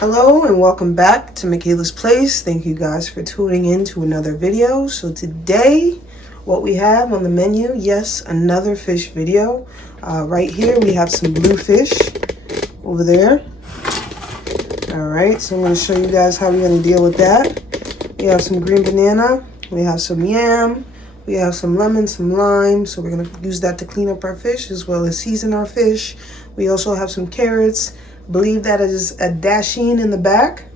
Hello and welcome back to MIKHAILA'S Place. Thank you guys for tuning in to another video. So today, what we have on the menu, yes, another fish video. Right here we have some blue fish over there. Alright, so I'm going to show you guys how we're going to deal with that. We have some green banana, we have some yam, we have some lemon, some lime. So we're going to use that to clean up our fish as well as season our fish. We also have some carrots. I believe that is a dasheen in the back.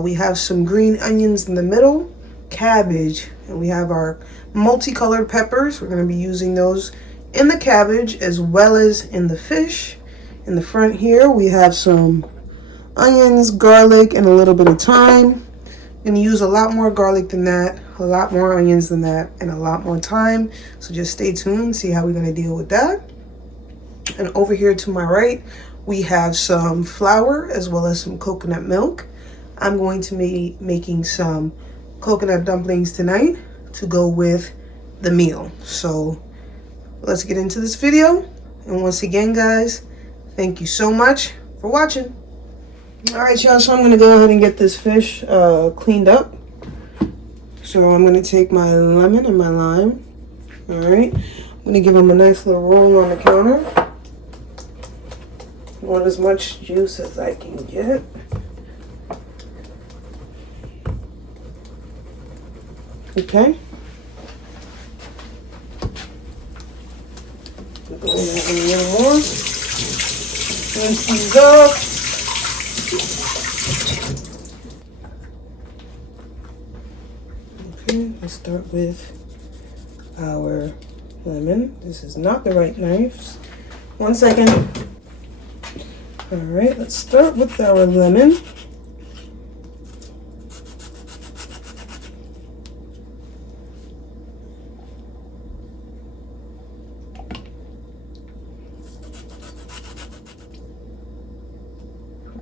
We have some green onions in the middle, cabbage, and we have our multicolored peppers. We're going to be using those in the cabbage as well as in the fish. In the front here, we have some onions, garlic, and a little bit of thyme. I'm going to use a lot more garlic than that, a lot more onions than that, and a lot more thyme. So just stay tuned, see how we're going to deal with that. And over here to my right, we have some flour as well as some coconut milk. I'm going to be making some coconut dumplings tonight to go with the meal. So let's get into this video. And once again, guys, thank you so much for watching. All right, y'all, so I'm going to go ahead and get this fish cleaned up. So I'm going to take my lemon and my lime. All right, I'm going to give them a nice little roll on the counter. I want as much juice as I can get. Okay. Go ahead and a little more. Rinse these up. Okay, let's start with our lemon. This is not the right knives. 1 second. All right, let's start with our lemon.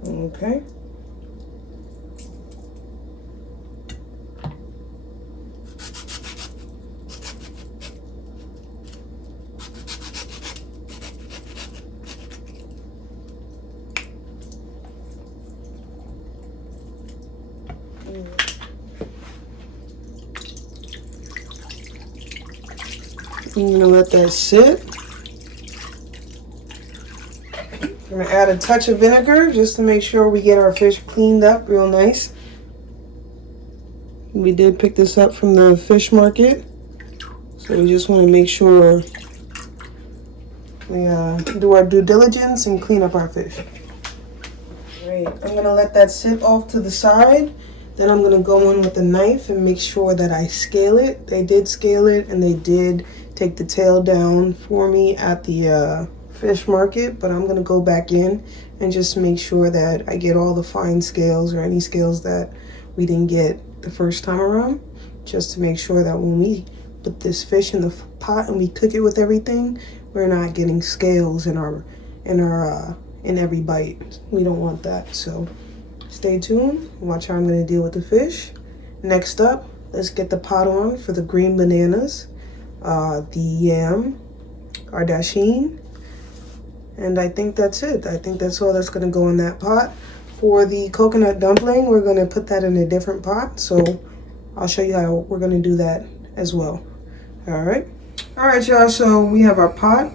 Okay. I'm gonna let that sit. I'm gonna add a touch of vinegar just to make sure we get our fish cleaned up real nice. We did pick this up from the fish market, so we just want to make sure we do our due diligence and clean up our fish. Great. I'm gonna let that sit off to the side. Then I'm gonna go in with the knife and make sure that I scale it. They did scale it and they did take the tail down for me at the fish market, but I'm gonna go back in and just make sure that I get all the fine scales or any scales that we didn't get the first time around, just to make sure that when we put this fish in the pot and we cook it with everything, we're not getting scales in every bite. We don't want that. So stay tuned, watch how I'm gonna deal with the fish. Next up, let's get the pot on for the green bananas, the yam, our dasheen, and I think that's it. I think that's all that's going to go in that pot. For the coconut dumpling, we're going to put that in a different pot, so I'll show you how we're going to do that as well. All right, y'all, so we have our pot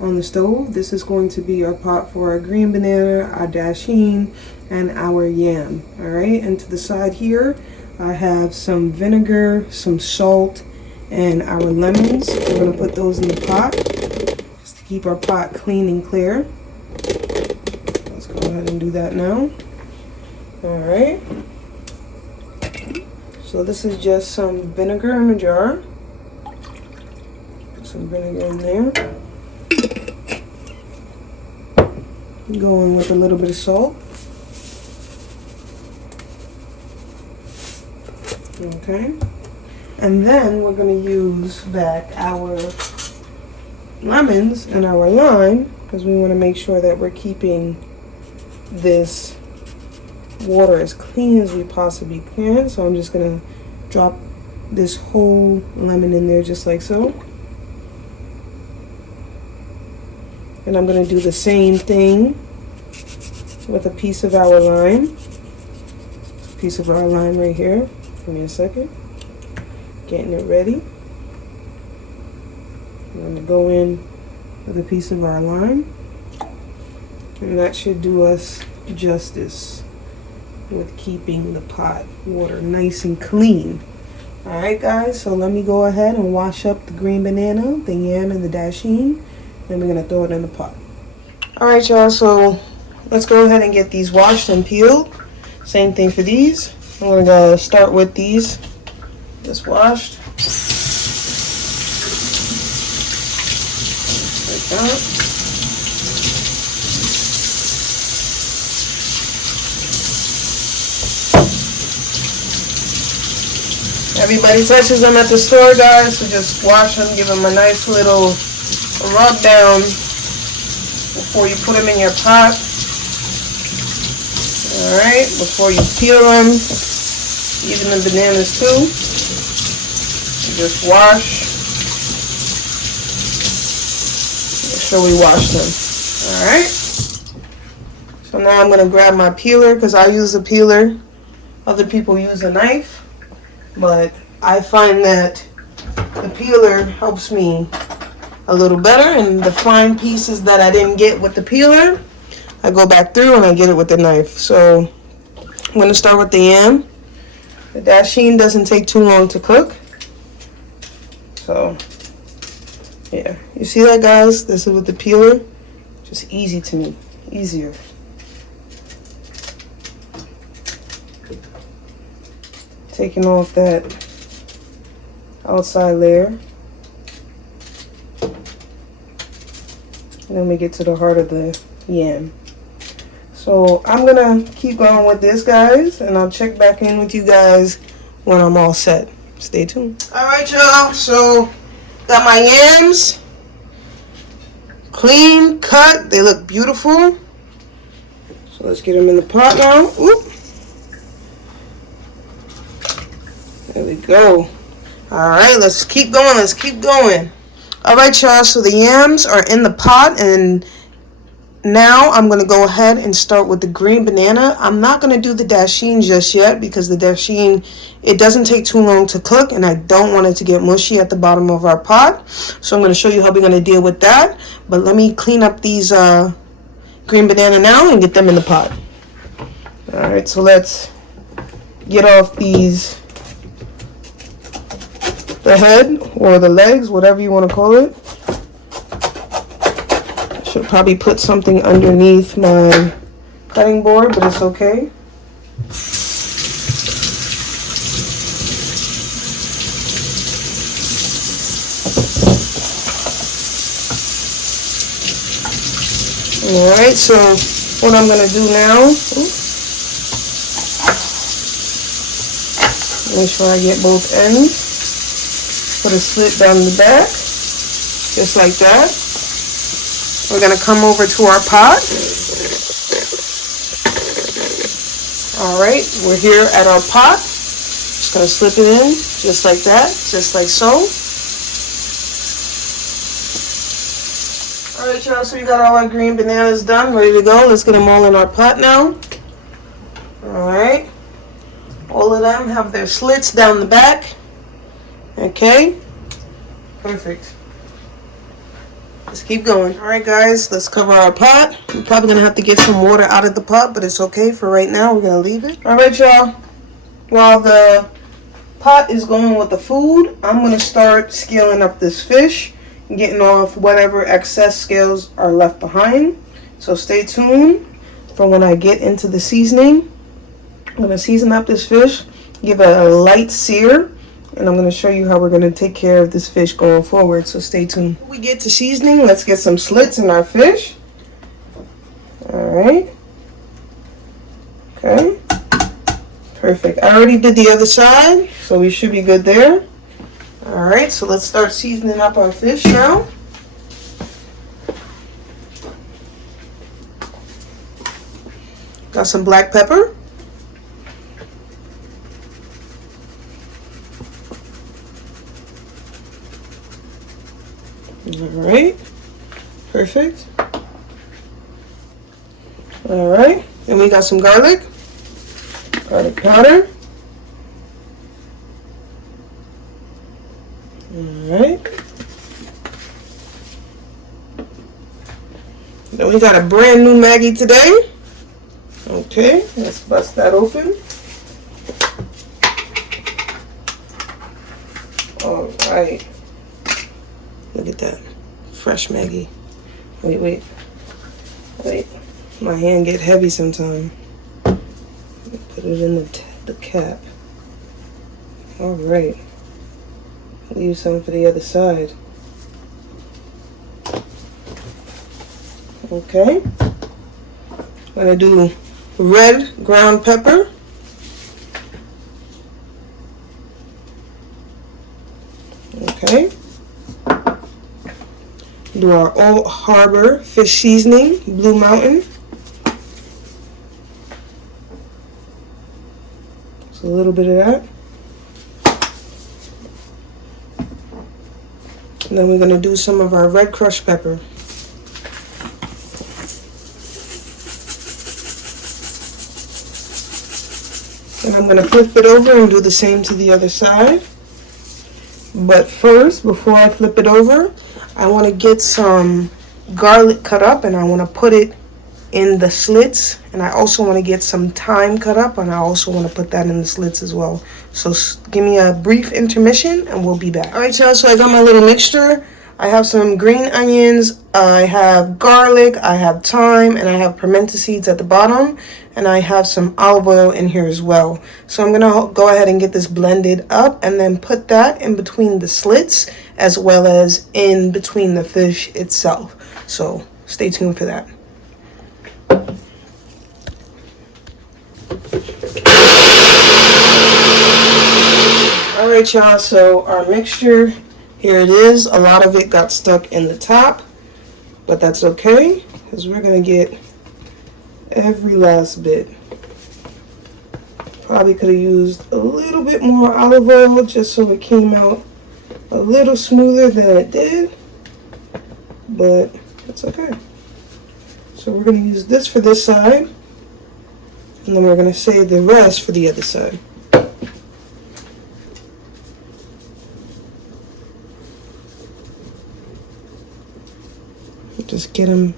on the stove. This is going to be our pot for our green banana, our dasheen, and our yam. All right, and to the side here, I have some vinegar, some salt, and our lemons. We're going to put those in the pot just to keep our pot clean and clear. Let's go ahead and do that now. All right. So this is just some vinegar in a jar. Put some vinegar in there. Go in with a little bit of salt. Okay. And then we're going to use back our lemons and our lime because we want to make sure that we're keeping this water as clean as we possibly can. So I'm just going to drop this whole lemon in there just like so. And I'm going to do the same thing with a piece of our lime. Piece of our lime right here. Give me a second. Getting it ready. I'm going to go in with a piece of our lime. And that should do us justice with keeping the pot water nice and clean. Alright guys, so let me go ahead and wash up the green banana, the yam, and the dasheen. Then we're going to throw it in the pot. Alright y'all, so let's go ahead and get these washed and peeled. Same thing for these. I'm going to start with these just washed. Like that. Everybody touches them at the store, guys, so just wash them, give them a nice little rub down before you put them in your pot. Alright, before you peel them, even the bananas too. Just wash. Make sure we wash them. Alright. So now I'm going to grab my peeler because I use a peeler. Other people use a knife. But I find that the peeler helps me a little better. And the fine pieces that I didn't get with the peeler, I go back through and I get it with the knife. So I'm going to start with the yam. The dasheen doesn't take too long to cook. So, yeah. You see that, guys? This is with the peeler. Just easy to me. Easier. Taking off that outside layer. And then we get to the heart of the yam. So I'm gonna keep going with this, guys, and I'll check back in with you guys when I'm all set. Stay tuned. Alright y'all, so got my yams clean, cut, they look beautiful. So let's get them in the pot now. Oop. There we go. Alright, let's keep going, let's keep going. Alright y'all, so the yams are in the pot, and now I'm going to go ahead and start with the green banana. I'm not going to do the dasheen just yet because the dasheen, it doesn't take too long to cook, and I don't want it to get mushy at the bottom of our pot. So I'm going to show you how we're going to deal with that. But let me clean up these green banana now and get them in the pot. Alright, so let's get off these, the head or the legs, whatever you want to call it. Should probably put something underneath my cutting board, but it's okay. Alright, so what I'm going to do now, make sure I get both ends. Put a slit down the back, just like that. We're going to come over to our pot. Alright, we're here at our pot. Just going to slip it in, just like that, just like so. Alright y'all, so we got all our green bananas done, ready to go. Let's get them all in our pot now. Alright. All of them have their slits down the back. Okay. Perfect. Let's keep going. Alright guys, let's cover our pot. We're probably going to have to get some water out of the pot, but it's okay for right now. We're going to leave it. Alright y'all, while the pot is going with the food, I'm going to start scaling up this fish and getting off whatever excess scales are left behind. So stay tuned for when I get into the seasoning. I'm going to season up this fish, give it a light sear, and I'm going to show you how we're going to take care of this fish going forward. So stay tuned. Before we get to seasoning, let's get some slits in our fish. Alright. Okay. Perfect. I already did the other side, so we should be good there. Alright, so let's start seasoning up our fish now. Got some black pepper. Alright, perfect. Alright, Then we got some garlic powder. Alright. Then we got a brand new Maggie today. Okay, let's bust that open. Alright. Look at that. Fresh Maggie. Wait. My hand get heavy sometimes. Put it in the cap. Alright. Leave some for the other side. Okay. I'm gonna do red ground pepper. Okay. Do our Old Harbor fish seasoning, Blue Mountain. Just a little bit of that. And then we're going to do some of our red crushed pepper. And I'm going to flip it over and do the same to the other side. But first, before I flip it over, I want to get some garlic cut up and I want to put it in the slits. And I also want to get some thyme cut up and I also want to put that in the slits as well. So give me a brief intermission and we'll be back. Alright y'all, so I got my little mixture. I have some green onions, I have garlic, I have thyme, and I have pimento seeds at the bottom. And I have some olive oil in here as well. So I'm going to go ahead and get this blended up and then put that in between the slits as well as in between the fish itself. So stay tuned for that. Alright y'all, so our mixture, here it is. A lot of it got stuck in the top, but that's okay because we're going to get every last bit. Probably could have used a little bit more olive oil just so it came out a little smoother than it did, but that's okay. So we're going to use this for this side and then we're going to save the rest for the other side. Just get them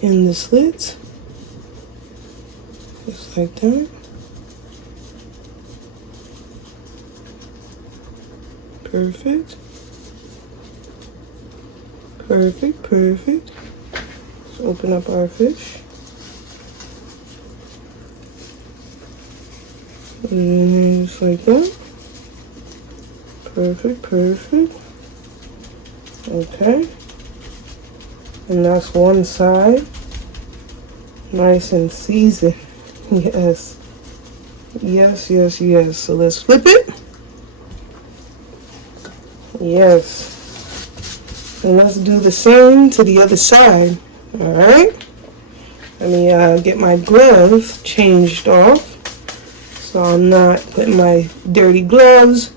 in the slits. Just like that. Perfect. Perfect. Let's open up our fish. And just like that. Perfect. Okay. And that's one side. Nice and seasoned. Yes. So let's flip it. Yes. And let's do the same to the other side. Alright. Let me get my gloves changed off. So I'm not putting my dirty gloves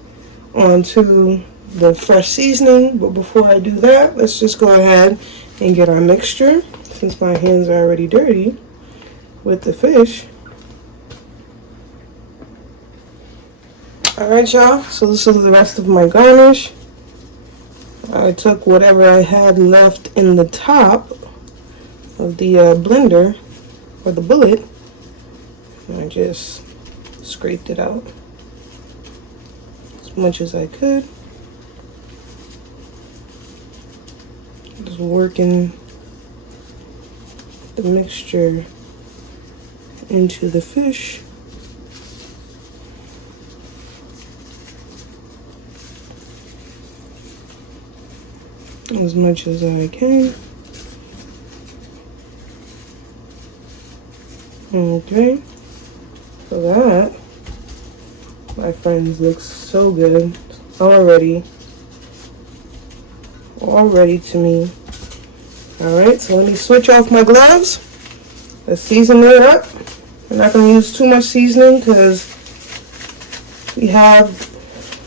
onto the fresh seasoning. But before I do that, let's just go ahead and get our mixture, since my hands are already dirty, with the fish. Alright y'all, so this is the rest of my garnish. I took whatever I had left in the top of the blender, or the bullet, and I just scraped it out as much as I could. Just working the mixture into the fish. As much as I can. Okay. So that, my friends, looks so good already. All ready to me. Alright, so let me switch off my gloves. Let's season it up. We're not going to use too much seasoning because we have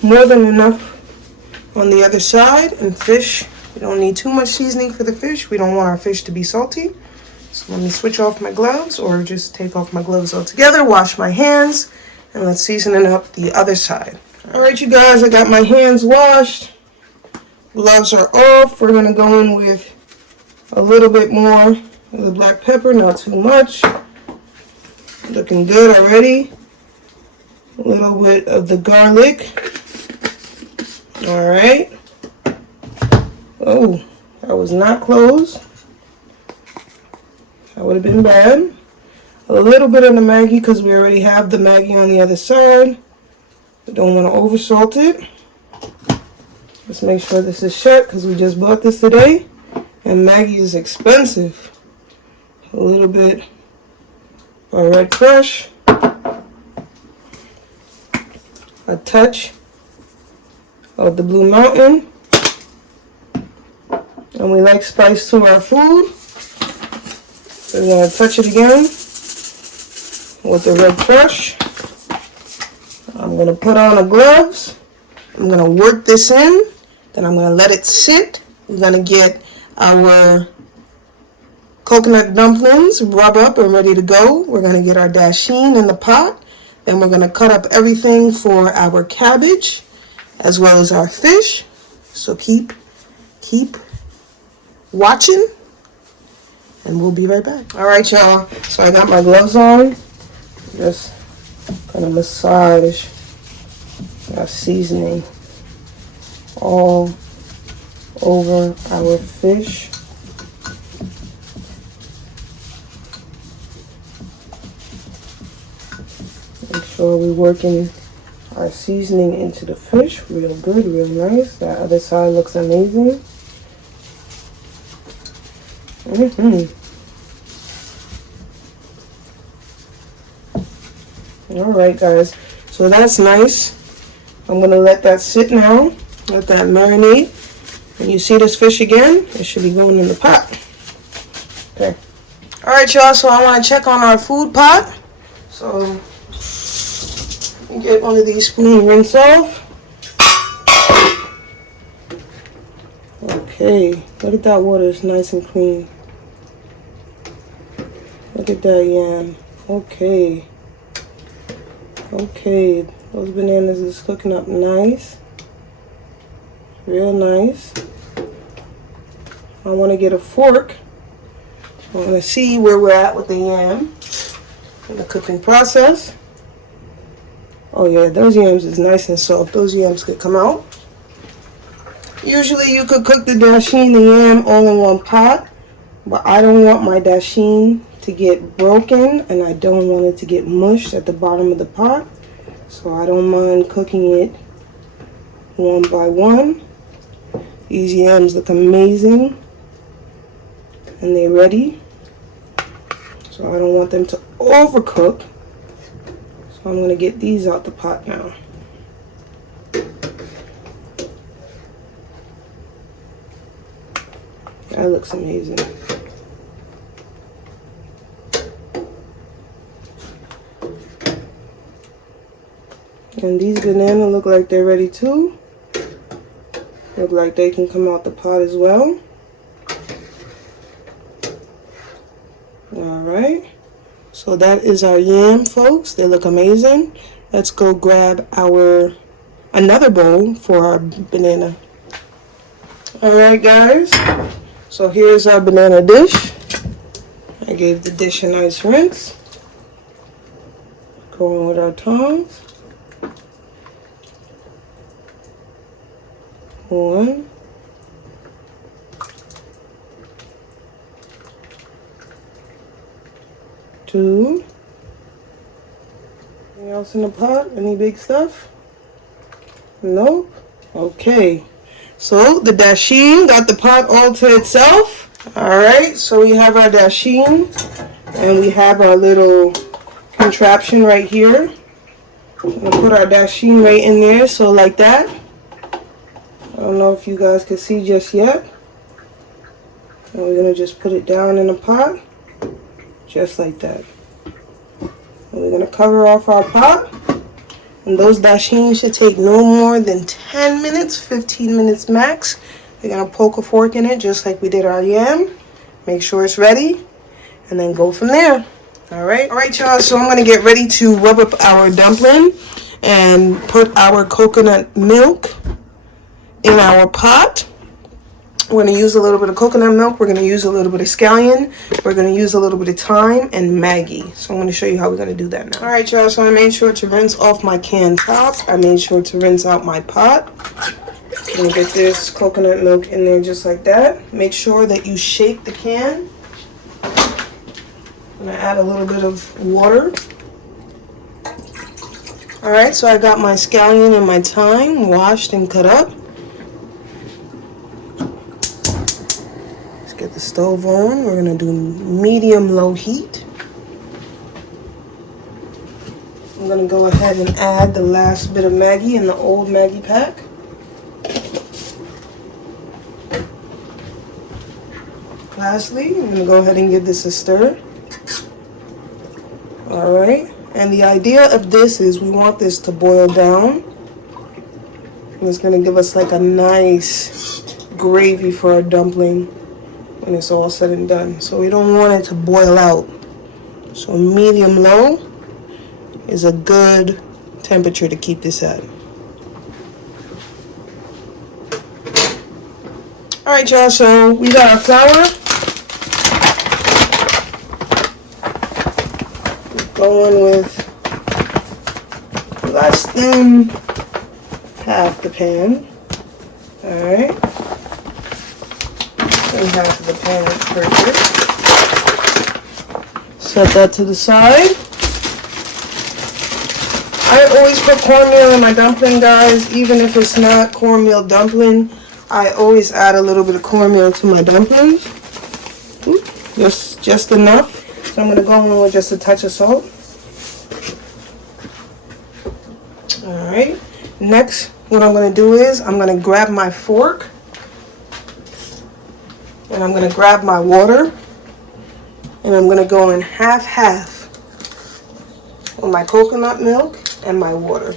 more than enough on the other side. And fish, we don't need too much seasoning for the fish. We don't want our fish to be salty. So let me switch off my gloves, or just take off my gloves altogether, wash my hands, and let's season it up the other side. All right, you guys, I got my hands washed. Gloves are off. We're gonna go in with a little bit more of the black pepper, not too much. Looking good already. A little bit of the garlic. All right. Oh, that was not close. That would have been bad. A little bit of the Maggi, because we already have the Maggi on the other side. We don't want to over salt it. Let's make sure this is shut, because we just bought this today. And Maggi is expensive. A little bit of red crush. A touch of the Blue Mountain. And we like spice to our food. So we're going to touch it again with the red crush. I'm going to put on the gloves. I'm going to work this in. Then I'm going to let it sit. We're going to get our coconut dumplings rub up and ready to go. We're going to get our dasheen in the pot. Then we're going to cut up everything for our cabbage as well as our fish. So keep watching, and we'll be right back. All right, y'all. So I got my gloves on. Just kind of massage our seasoning all over our fish. Make sure we're working our seasoning into the fish real good, real nice. That other side looks amazing. All right, guys. So that's nice. I'm going to let that sit now. Let that marinate. When you see this fish again, it should be going in the pot. Okay. All right, y'all. So I want to check on our food pot. So you get one of these spoon rinse off. Okay. Look at that water. It's nice and clean. Look at that yam. Okay. Okay. Those bananas is cooking up nice. Real nice. I want to get a fork. I want to see where we're at with the yam in the cooking process. Oh yeah, those yams is nice and soft. Those yams could come out. Usually you could cook the dasheen, the yam all in one pot, but I don't want my dasheen to get broken, and I don't want it to get mushed at the bottom of the pot. So I don't mind cooking it one by one. These yams look amazing, and they're ready. So I don't want them to overcook. So I'm going to get these out the pot now. That looks amazing. And these bananas look like they're ready too. Look like they can come out the pot as well. Alright. So that is our yam, folks. They look amazing. Let's go grab our another bowl for our banana. Alright, guys. So here's our banana dish. I gave the dish a nice rinse. Going with our tongs. 1, 2. Anything else in the pot? Any big stuff? Nope. Okay. So the dasheen got the pot all to itself. Alright, so we have our dasheen and we have our little contraption right here. I'm going to put our dasheen right in there, so like that. I don't know if you guys can see just yet. And we're going to just put it down in the pot, just like that. And we're going to cover off our pot. And those dasheen should take no more than 10 minutes, 15 minutes max. We're going to poke a fork in it just like we did our yam. Make sure it's ready. and then go from there. All right, y'all. So I'm gonna get ready to rub up our dumpling and put our coconut milk in our pot. We're going to use a little bit of coconut milk. We're going to use a little bit of scallion. We're going to use a little bit of thyme and Maggi. So I'm going to show you how we're going to do that now. All right, y'all. So I made sure to rinse off my can top. I made sure to rinse out my pot. I'm going to get this coconut milk in there just like that. Make sure that you shake the can. I'm going to add a little bit of water. All right, so I got my scallion and my thyme washed and cut up. Get the stove on. We're gonna do medium-low heat. I'm gonna go ahead and add the last bit of Maggi in the old Maggi pack. Lastly, I'm gonna go ahead and give this a stir. All right, and the idea of this is we want this to boil down. And it's gonna give us like a nice gravy for our dumpling when it's all said and done. So we don't want it to boil out. So medium low is a good temperature to keep this at. All right, y'all, so we got our flour. Going with less than half the pan. All right. And half of the pan is perfect. Set that to the side. I always put cornmeal in my dumpling, guys. Even if it's not cornmeal dumpling, I always add a little bit of cornmeal to my dumplings. Just enough. So I'm going to go in with just a touch of salt. Alright. Next, what I'm going to do is I'm going to grab my fork. And I'm going to grab my water. And I'm going to go in half-half with my coconut milk and my water.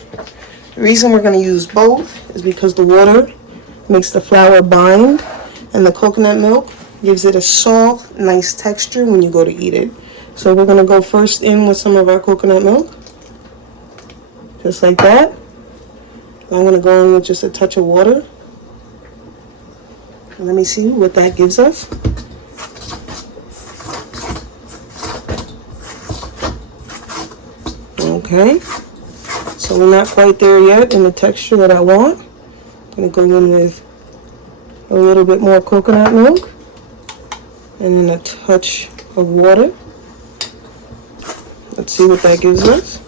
The reason we're going to use both is because the water makes the flour bind and the coconut milk gives it a soft, nice texture when you go to eat it. So we're going to go first in with some of our coconut milk. Just like that. I'm going to go in with just a touch of water. Let me see what that gives us. Okay. So we're not quite there yet in the texture that I want. I'm going to go in with a little bit more coconut milk and then a touch of water. Let's see what that gives us.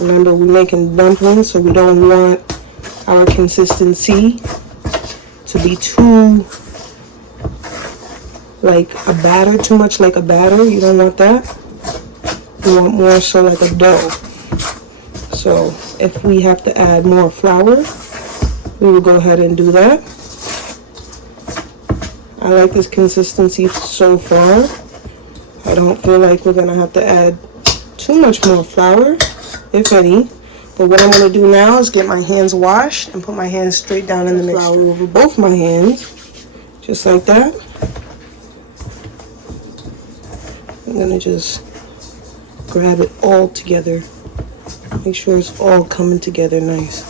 Remember, we're making dumplings, so we don't want our consistency to be too like a batter, too much like a batter. You don't want that. You want more so like a dough. So if we have to add more flour, we will go ahead and do that. I like this consistency so far. I don't feel like we're gonna have to add too much more flour, if any. But what I'm gonna do now is get my hands washed and put my hands straight down in the mixture. Flour over both my hands, just like that. I'm gonna just grab it all together. Make sure it's all coming together nice.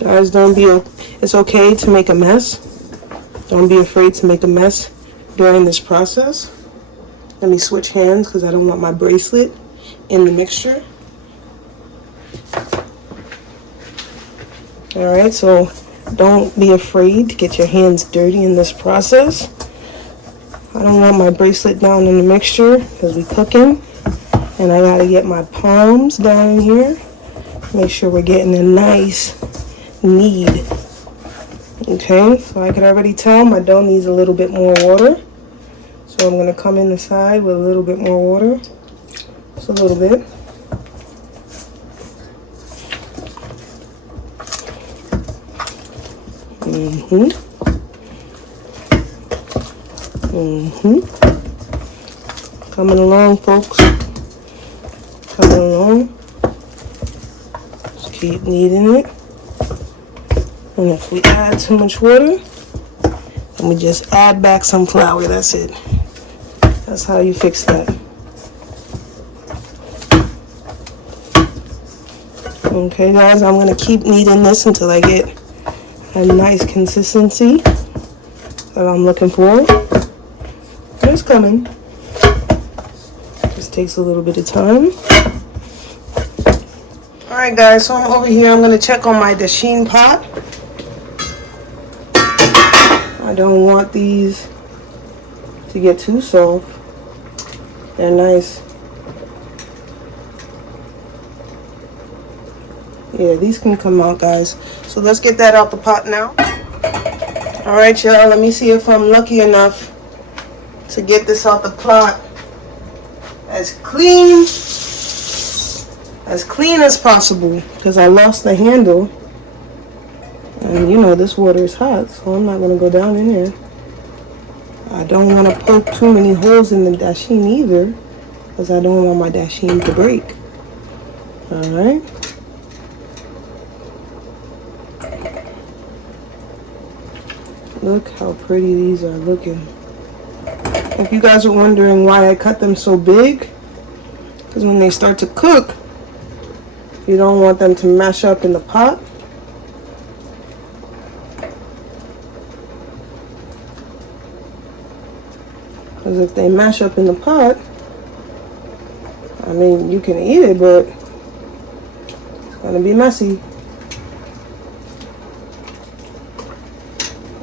Guys, it's okay to make a mess. Don't be afraid to make a mess during this process. Let me switch hands because I don't want my bracelet in the mixture. Alright, so don't be afraid to get your hands dirty in this process. I don't want my bracelet down in the mixture because we're cooking. And I gotta get my palms down in here. Make sure we're getting a nice knead. Okay, so I can already tell my dough needs a little bit more water. So I'm gonna come in the side with a little bit more water. Just a little bit. Coming along, folks. Coming along. Just keep kneading it. And if we add too much water, then we just add back some flour. That's it. That's how you fix that. Okay, guys, I'm going to keep kneading this until I get a nice consistency that I'm looking for. It's coming. Just takes a little bit of time. Alright, guys, so I'm over here. I'm going to check on my dasheen pot. I don't want these to get too soft. They're nice. Yeah, these can come out, guys. So let's get that out the pot now. Alright, y'all, let me see if I'm lucky enough to get this out the pot as clean as possible, because I lost the handle. And you know this water is hot, so I'm not going to go down in there. I don't want to poke too many holes in the dasheen either, because I don't want my dasheen to break. Alright. Look how pretty these are looking. If you guys are wondering why I cut them so big, because when they start to cook, you don't want them to mash up in the pot. Because if they mash up in the pot, I mean, you can eat it, but it's going to be messy.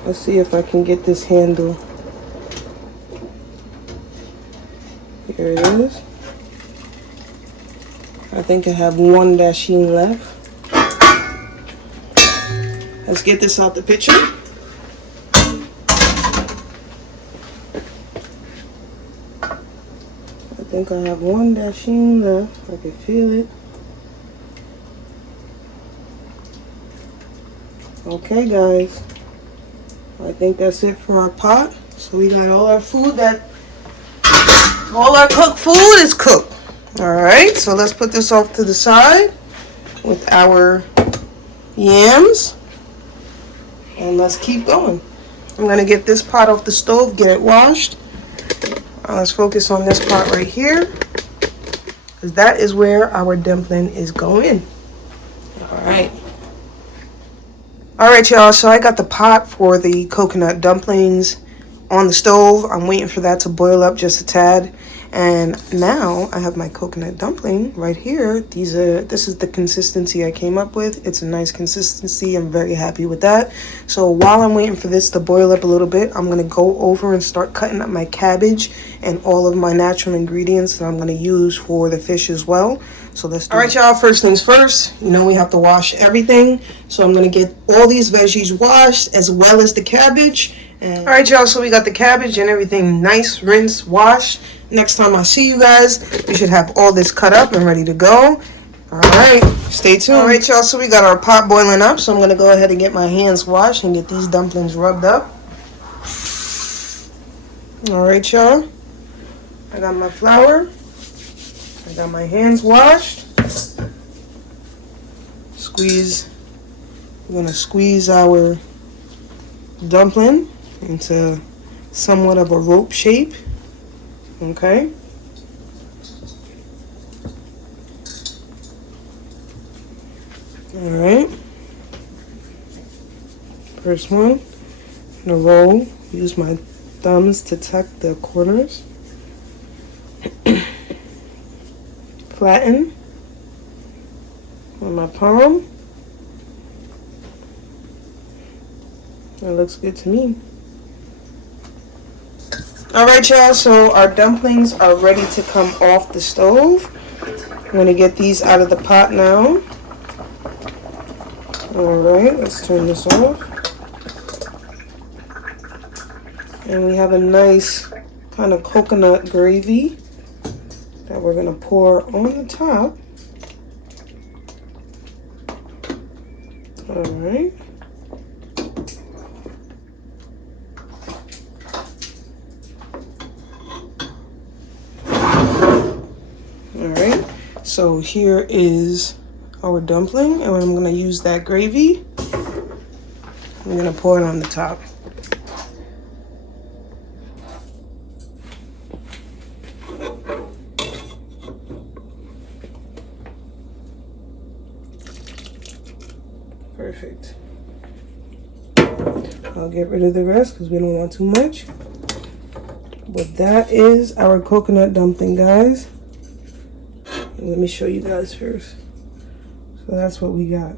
Let's see if I can get this handle. Here it is. I think I have one dasheen left. Let's get this out the picture. I think I have one dasheen left. I can feel it. Okay, guys. I think that's it for our pot. So we got all our food all our cooked food is cooked. Alright, so let's put this off to the side with our yams. And let's keep going. I'm going to get this pot off the stove, get it washed. Let's focus on this pot right here, because that is where our dumpling is going. Alright. Alright, y'all, so I got the pot for the coconut dumplings on the stove. I'm waiting for that to boil up just a tad. And now I have my coconut dumpling right here. This is the consistency I came up with. It's a nice consistency. I'm very happy with that. So while I'm waiting for this to boil up a little bit, I'm going to go over and start cutting up my cabbage and all of my natural ingredients that I'm going to use for the fish as well. So let's do it. Alright, y'all, first things first, you know we have to wash everything. So I'm going to get all these veggies washed as well as the cabbage. Alright, y'all, so we got the cabbage and everything nice, rinsed, washed. Next time I see you guys, we should have all this cut up and ready to go. Alright, stay tuned. Alright, y'all, so we got our pot boiling up. So I'm going to go ahead and get my hands washed and get these dumplings rubbed up. Alright, y'all. I got my flour. I got my hands washed. We're going to squeeze our dumpling into somewhat of a rope shape. Okay. Alright. First one. I'm going to roll. Use my thumbs to tuck the corners. Flatten on my palm. That looks good to me. Alright, y'all, so our dumplings are ready to come off the stove. I'm going to get these out of the pot now. Alright, let's turn this off. And we have a nice kind of coconut gravy that we're going to pour on the top. Alright. Alright, so here is our dumpling, and I'm going to use that gravy I'm gonna pour it on the top. Perfect. I'll get rid of the rest because we don't want too much. But that is our coconut dumpling, guys. And let me show you guys first. So that's what we got.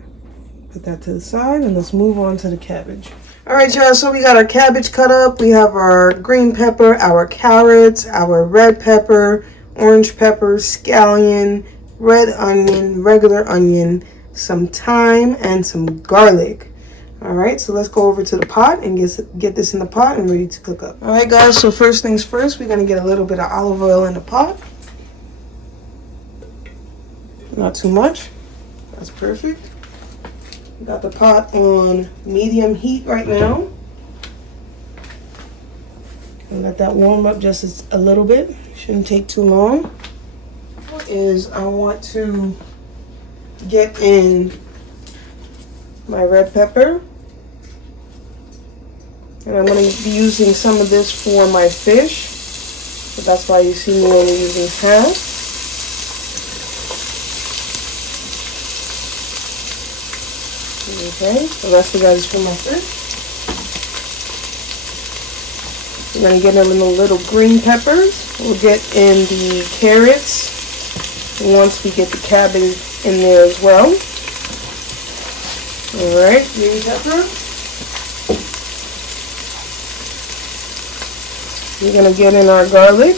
Put that to the side and let's move on to the cabbage. All right, y'all, so we got our cabbage cut up. We have our green pepper, our carrots, our red pepper, orange pepper, scallion, red onion, regular onion, some thyme, and some garlic. All right, so let's go over to the pot and get this in the pot and ready to cook up. All right, guys, so first things first, we're gonna get a little bit of olive oil in the pot. Not too much. That's perfect. Got the pot on medium heat right now. And let that warm up just a little bit. Shouldn't take too long. What is I want to get in my red pepper. And I'm going to be using some of this for my fish. So that's why you see me only using half. Okay, the rest of that is for my fish. I'm going to get in the little green peppers. We'll get in the carrots once we get the cabbage in there as well. Alright, green pepper. We're going to get in our garlic.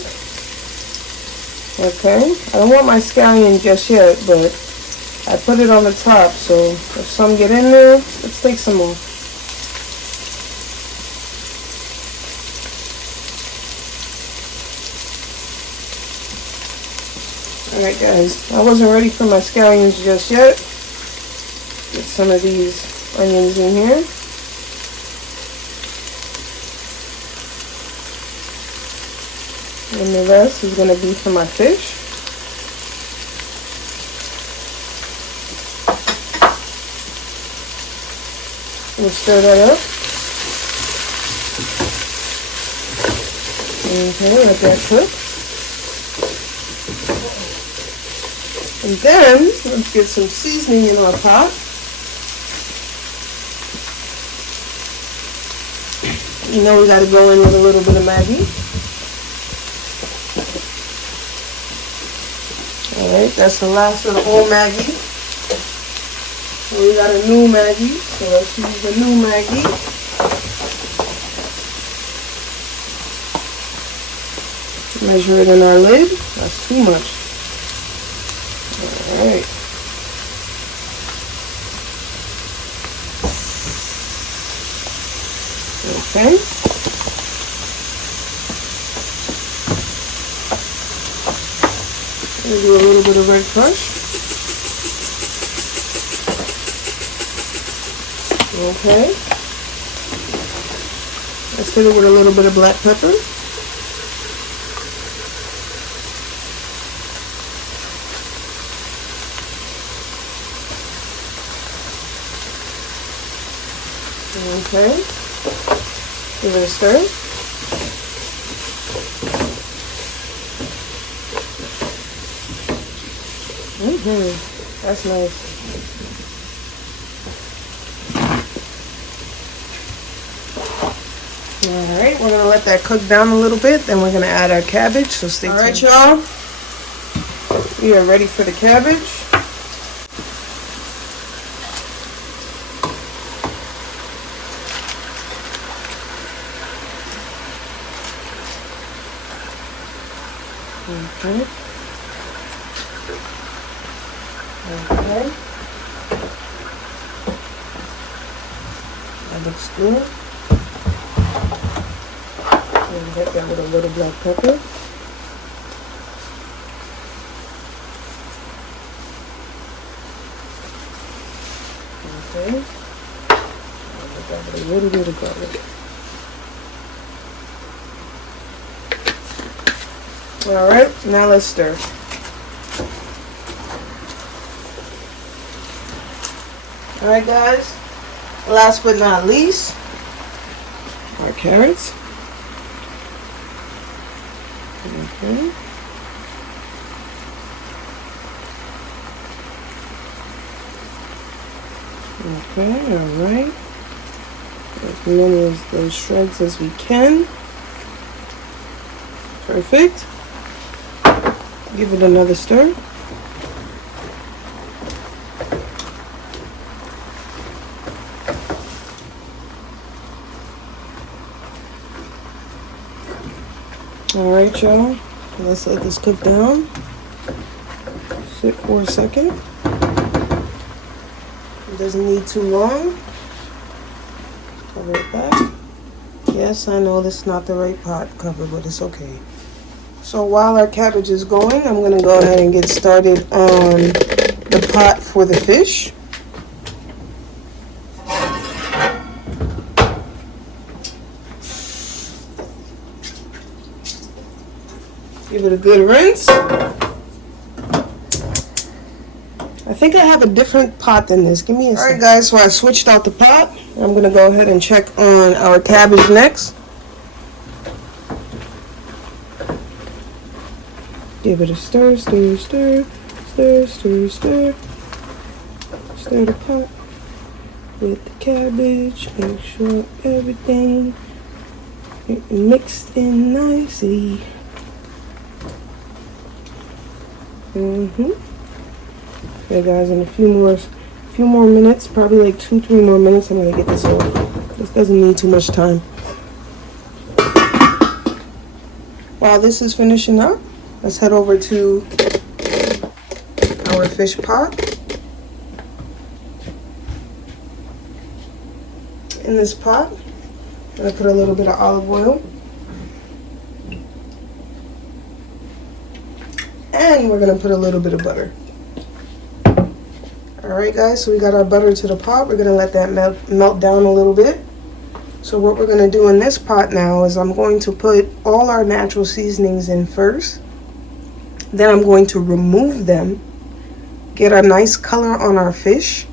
Okay, I don't want my scallion just yet, but I put it on the top, so if some get in there, let's take some more. Alright guys, I wasn't ready for my scallions just yet. Get some of these onions in here. And the rest is going to be for my fish. We'll stir that up. Okay, let that cook. And then, let's get some seasoning in our pot. You know we got to go in with a little bit of Maggi. Alright, that's the last of the old Maggi. So we got a new Maggi, so let's use the new Maggi. Measure it in our lid. That's too much. Alright. Okay. We'll do a little bit of red crush. Okay. Let's hit it with a little bit of black pepper. Okay. Give it a stir. That's nice. Alright, we're going to let that cook down a little bit. Then we're going to add our cabbage, so stay tuned. Alright, y'all. We are ready for the cabbage. Okay. Okay. That looks good. And hit that with a little black pepper. Okay. And hit that with a little bit of garlic. Alright, now let's stir. Alright guys, Last but not least, our carrots. Okay. Okay, alright. As many of those shreds as we can. Perfect. Give it another stir. Alright, y'all. Let's let this cook down. Sit for a second. It doesn't need too long. Cover it back. Yes, I know this is not the right pot cover, but it's okay. So while our cabbage is going, I'm going to go ahead and get started on the pot for the fish. Give it a good rinse. I think I have a different pot than this. Give me a second. Alright guys, so I switched out the pot. I'm going to go ahead and check on our cabbage next. Give it a stir, stir, stir, stir, stir, stir. Stir the pot with the cabbage. Make sure everything is mixed in nicely. Okay guys, in a few more minutes, probably like 2-3 more minutes, I'm gonna get this over. This doesn't need too much time. While this is finishing up, let's head over to our fish pot. In this pot, I'm gonna put a little bit of olive oil. And we're gonna put a little bit of butter. Alright guys, so we got our butter to the pot. We're gonna let that melt down a little bit. So what we're gonna do in this pot now is I'm going to put all our natural seasonings in first. Then I'm going to remove them, get a nice color on our fish,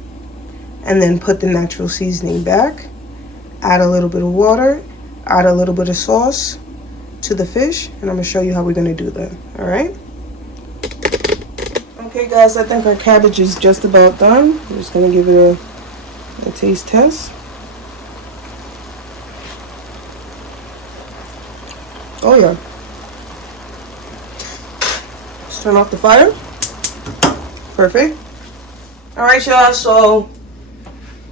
and then put the natural seasoning back. Add a little bit of water, add a little bit of sauce to the fish, and I'm gonna show you how we're gonna do that. Alright? Okay guys, I think our cabbage is just about done. I'm just going to give it a taste test. Oh yeah. Let's turn off the fire. Perfect. Alright y'all, so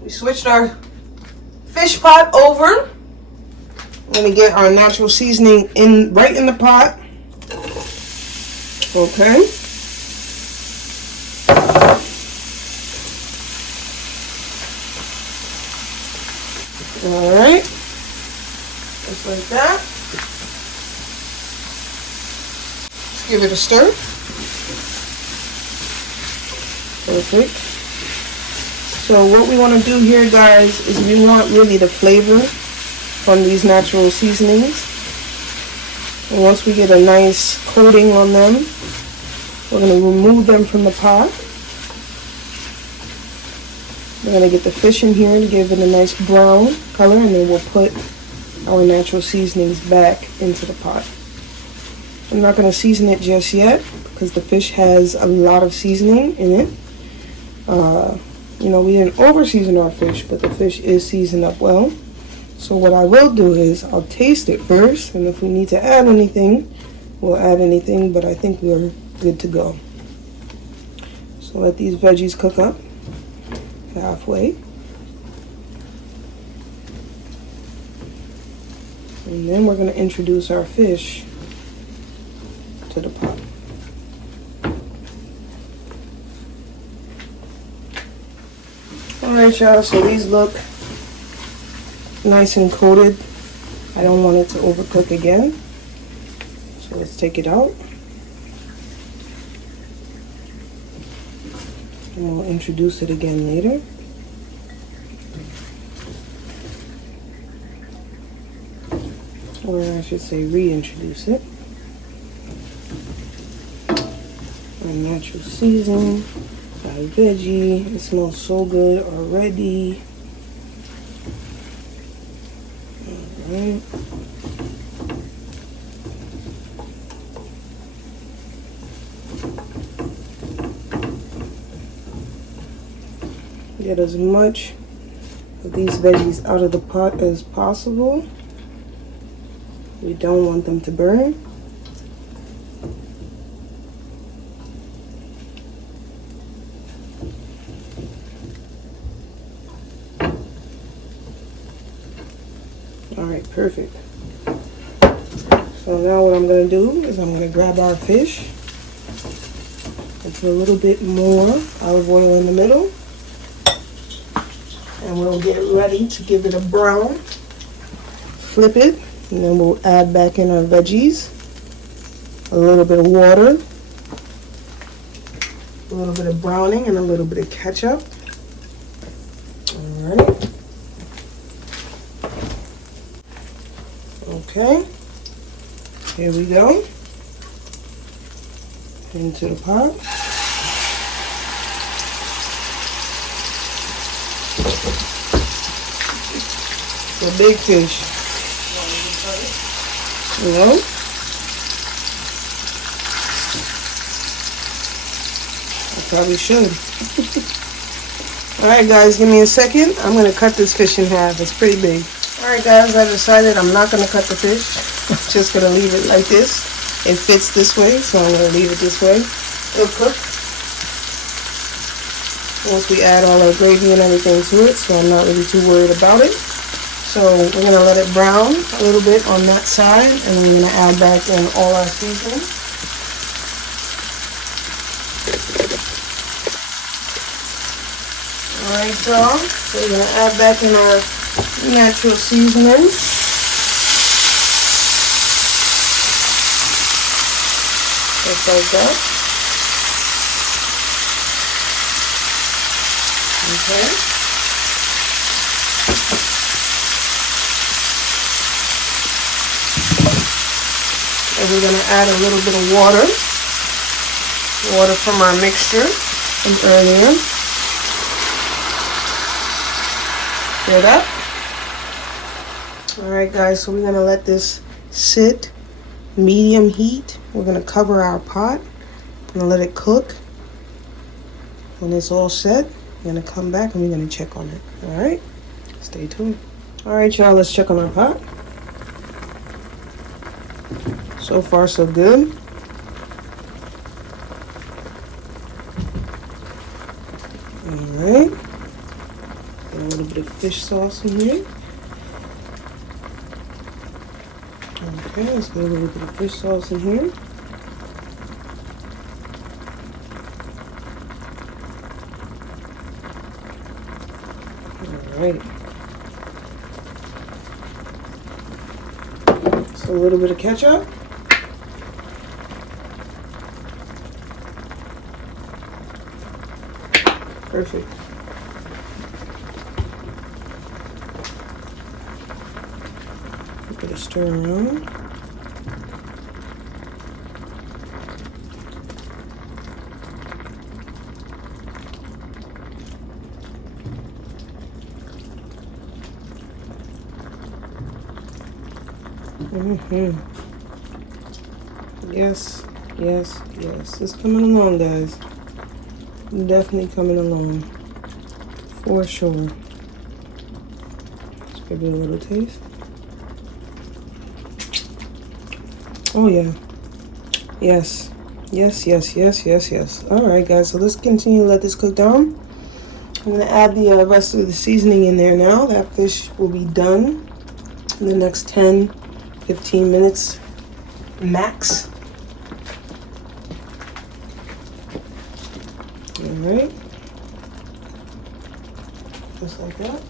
we switched our fish pot over. I'm going to get our natural seasoning right in the pot. Okay. Alright, just like that. Just give it a stir. Perfect. So what we want to do here guys is we want really the flavor from these natural seasonings. And once we get a nice coating on them, we're going to remove them from the pot. We're going to get the fish in here to give it a nice brown color, and then we'll put our natural seasonings back into the pot. I'm not going to season it just yet because the fish has a lot of seasoning in it. You know, we didn't over season our fish, but the fish is seasoned up well. So what I will do is I'll taste it first, and if we need to add anything, we'll add anything, but I think we're good to go. So let these veggies cook up halfway. And then we're going to introduce our fish to the pot. Alright y'all, so these look nice and coated. I don't want it to overcook again. So let's take it out. And we'll introduce it again later. Or I should say reintroduce it. Our natural season, our veggie. It smells so good already. right. Get as much of these veggies out of the pot as possible. We don't want them to burn. Alright, perfect. So now what I'm going to do is I'm going to grab our fish and put a little bit more olive oil in the middle. And we'll get ready to give it a brown. Flip it, and then we'll add back in our veggies. A little bit of water, a little bit of browning, and a little bit of ketchup. Alright. Okay. Here we go. Into the pot. A big fish. You know? I probably should. Alright guys, give me a second. I'm going to cut this fish in half. It's pretty big. Alright guys, I decided I'm not going to cut the fish. I'm just going to leave it like this. It fits this way, so I'm going to leave it this way. It'll cook once we add all our gravy and everything to it, so I'm not really too worried about it. So we're going to let it brown a little bit on that side, and we're going to add back in all our seasoning. Alright y'all, so we're going to add back in our natural seasoning. Just like that. Okay. And we're going to add a little bit of water from our mixture from earlier. Stir it up. Alright guys, so we're going to let this sit medium heat. We're going to cover our pot. I'm going to let it cook. When it's all set, we're going to come back and we're going to check on it. Alright, stay tuned. Alright y'all, let's check on our pot. So far, so good. Alright. Got a little bit of fish sauce in here. Okay, let's get a little bit of fish sauce in here. Alright. So a little bit of ketchup. Perfect. Give it a stir around. Yes, yes, yes. It's coming along, guys. Definitely coming along. For sure. Let's give it a little taste. Oh, yeah. Yes. Yes, yes, yes, yes, yes. Alright, guys. So let's continue to let this cook down. I'm going to add the rest of the seasoning in there now. That fish will be done in the next 10-15 minutes max. Alright. Just like that.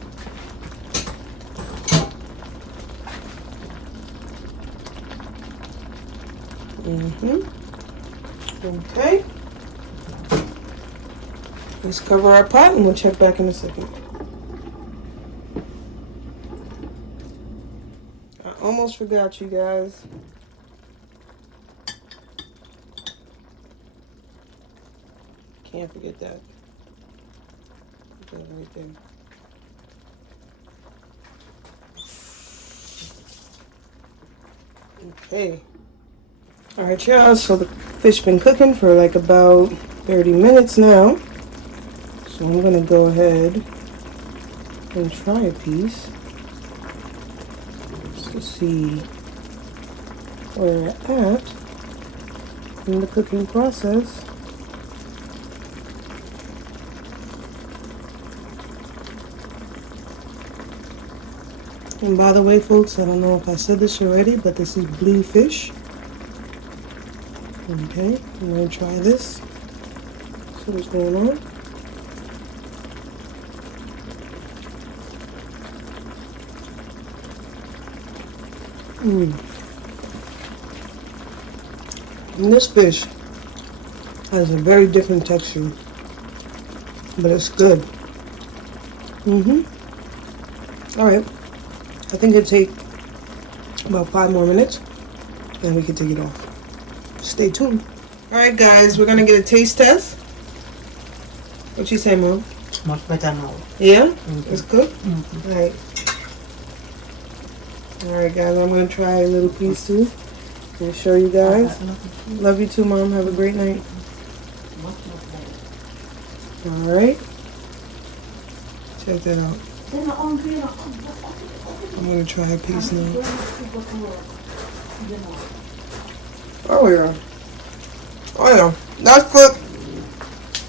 Okay. Let's cover our pot and we'll check back in a second. I almost forgot, you guys. Can't forget that. Put that right there. Okay. Alright, y'all, so the fish been cooking for like about 30 minutes now. So I'm gonna go ahead and try a piece just to see where we're at in the cooking process. And by the way, folks, I don't know if I said this already, but this is blue fish. Okay, I'm gonna try this. See what's going on. And this fish has a very different texture, but it's good. All right, I think it'll take about 5 more minutes, and we can take it off. Stay tuned. All right, guys, we're gonna get a taste test. What you say, Mom? Much better now. Yeah, it's good. All right. All right, guys, I'm gonna try a little piece too and show you guys. Love you too, Mom. Have a great night. All right. Check that out. I'm gonna try a piece now. Oh yeah. Oh yeah. That's good.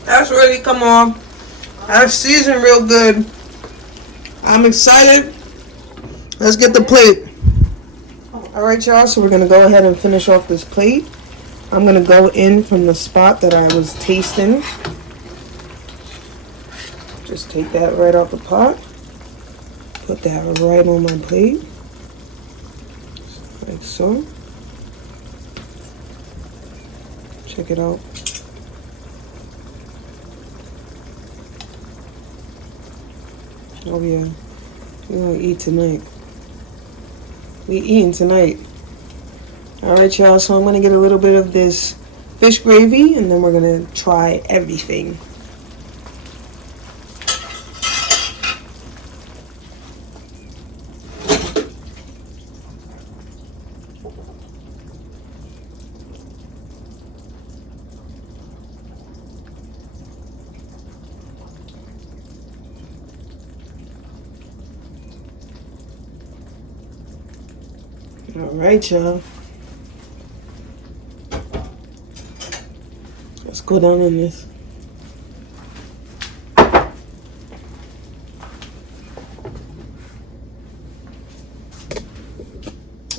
That's ready to come on. That's seasoned real good. I'm excited. Let's get the plate. Alright, y'all, so we're gonna go ahead and finish off this plate. I'm gonna go in from the spot that I was tasting. Just take that right off the pot. Put that right on my plate. Like so. Check it out. Oh yeah. We're gonna eat tonight. We eating tonight. Alright, y'all, so I'm gonna get a little bit of this fish gravy and then we're gonna try everything. Alright, y'all. Let's go down in this.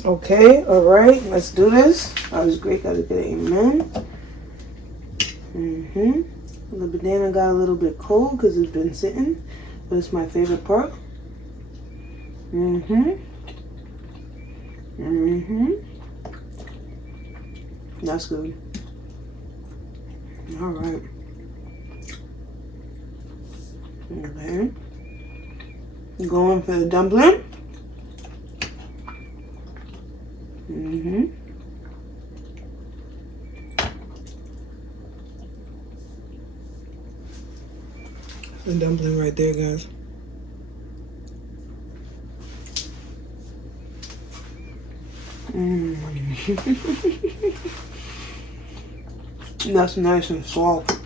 Okay, alright, let's do this. That was great, gotta get an amen. The banana got a little bit cold because it's been sitting, but it's my favorite part. That's good. All right. Okay. Going for the dumpling. The dumpling right there, guys. That's nice and soft.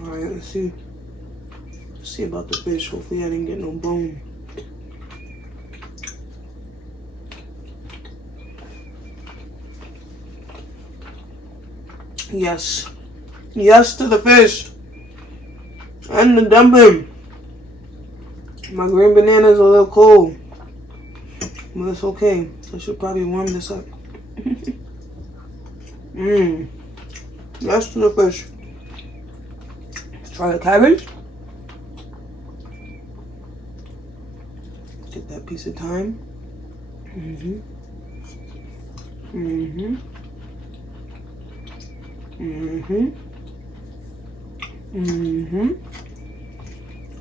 Alright, let's see. Let's see about the fish. Hopefully I didn't get no bone. Yes. Yes to the fish. And the dumpling. My green banana is a little cold. But it's okay. I should probably warm this up. Yes to the fish. Let's try the cabbage. Get that piece of thyme.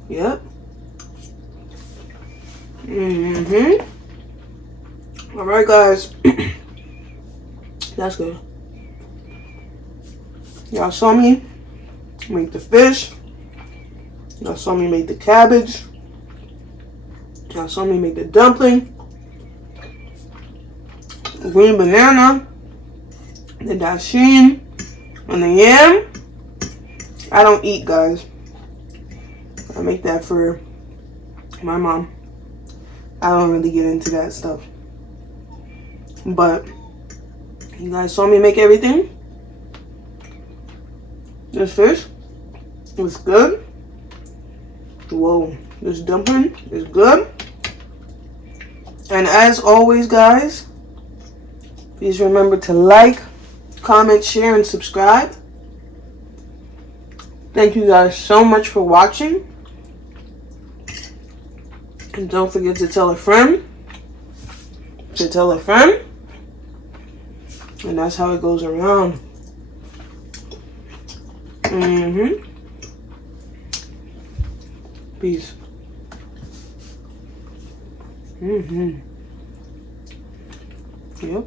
Yep. Alright, guys. That's good. Y'all saw me make the fish. Y'all saw me make the cabbage. Y'all saw me make the dumpling. green banana, the dasheen, and the yam. I don't eat, guys. I make that for my mom. I don't really get into that stuff. But you guys saw me make everything. This fish was good. Whoa, this dumpling is good. And as always, guys, please remember to like, comment, share, and subscribe. Thank you guys so much for watching. And don't forget to tell a friend. And that's how it goes around. Peace. Yep.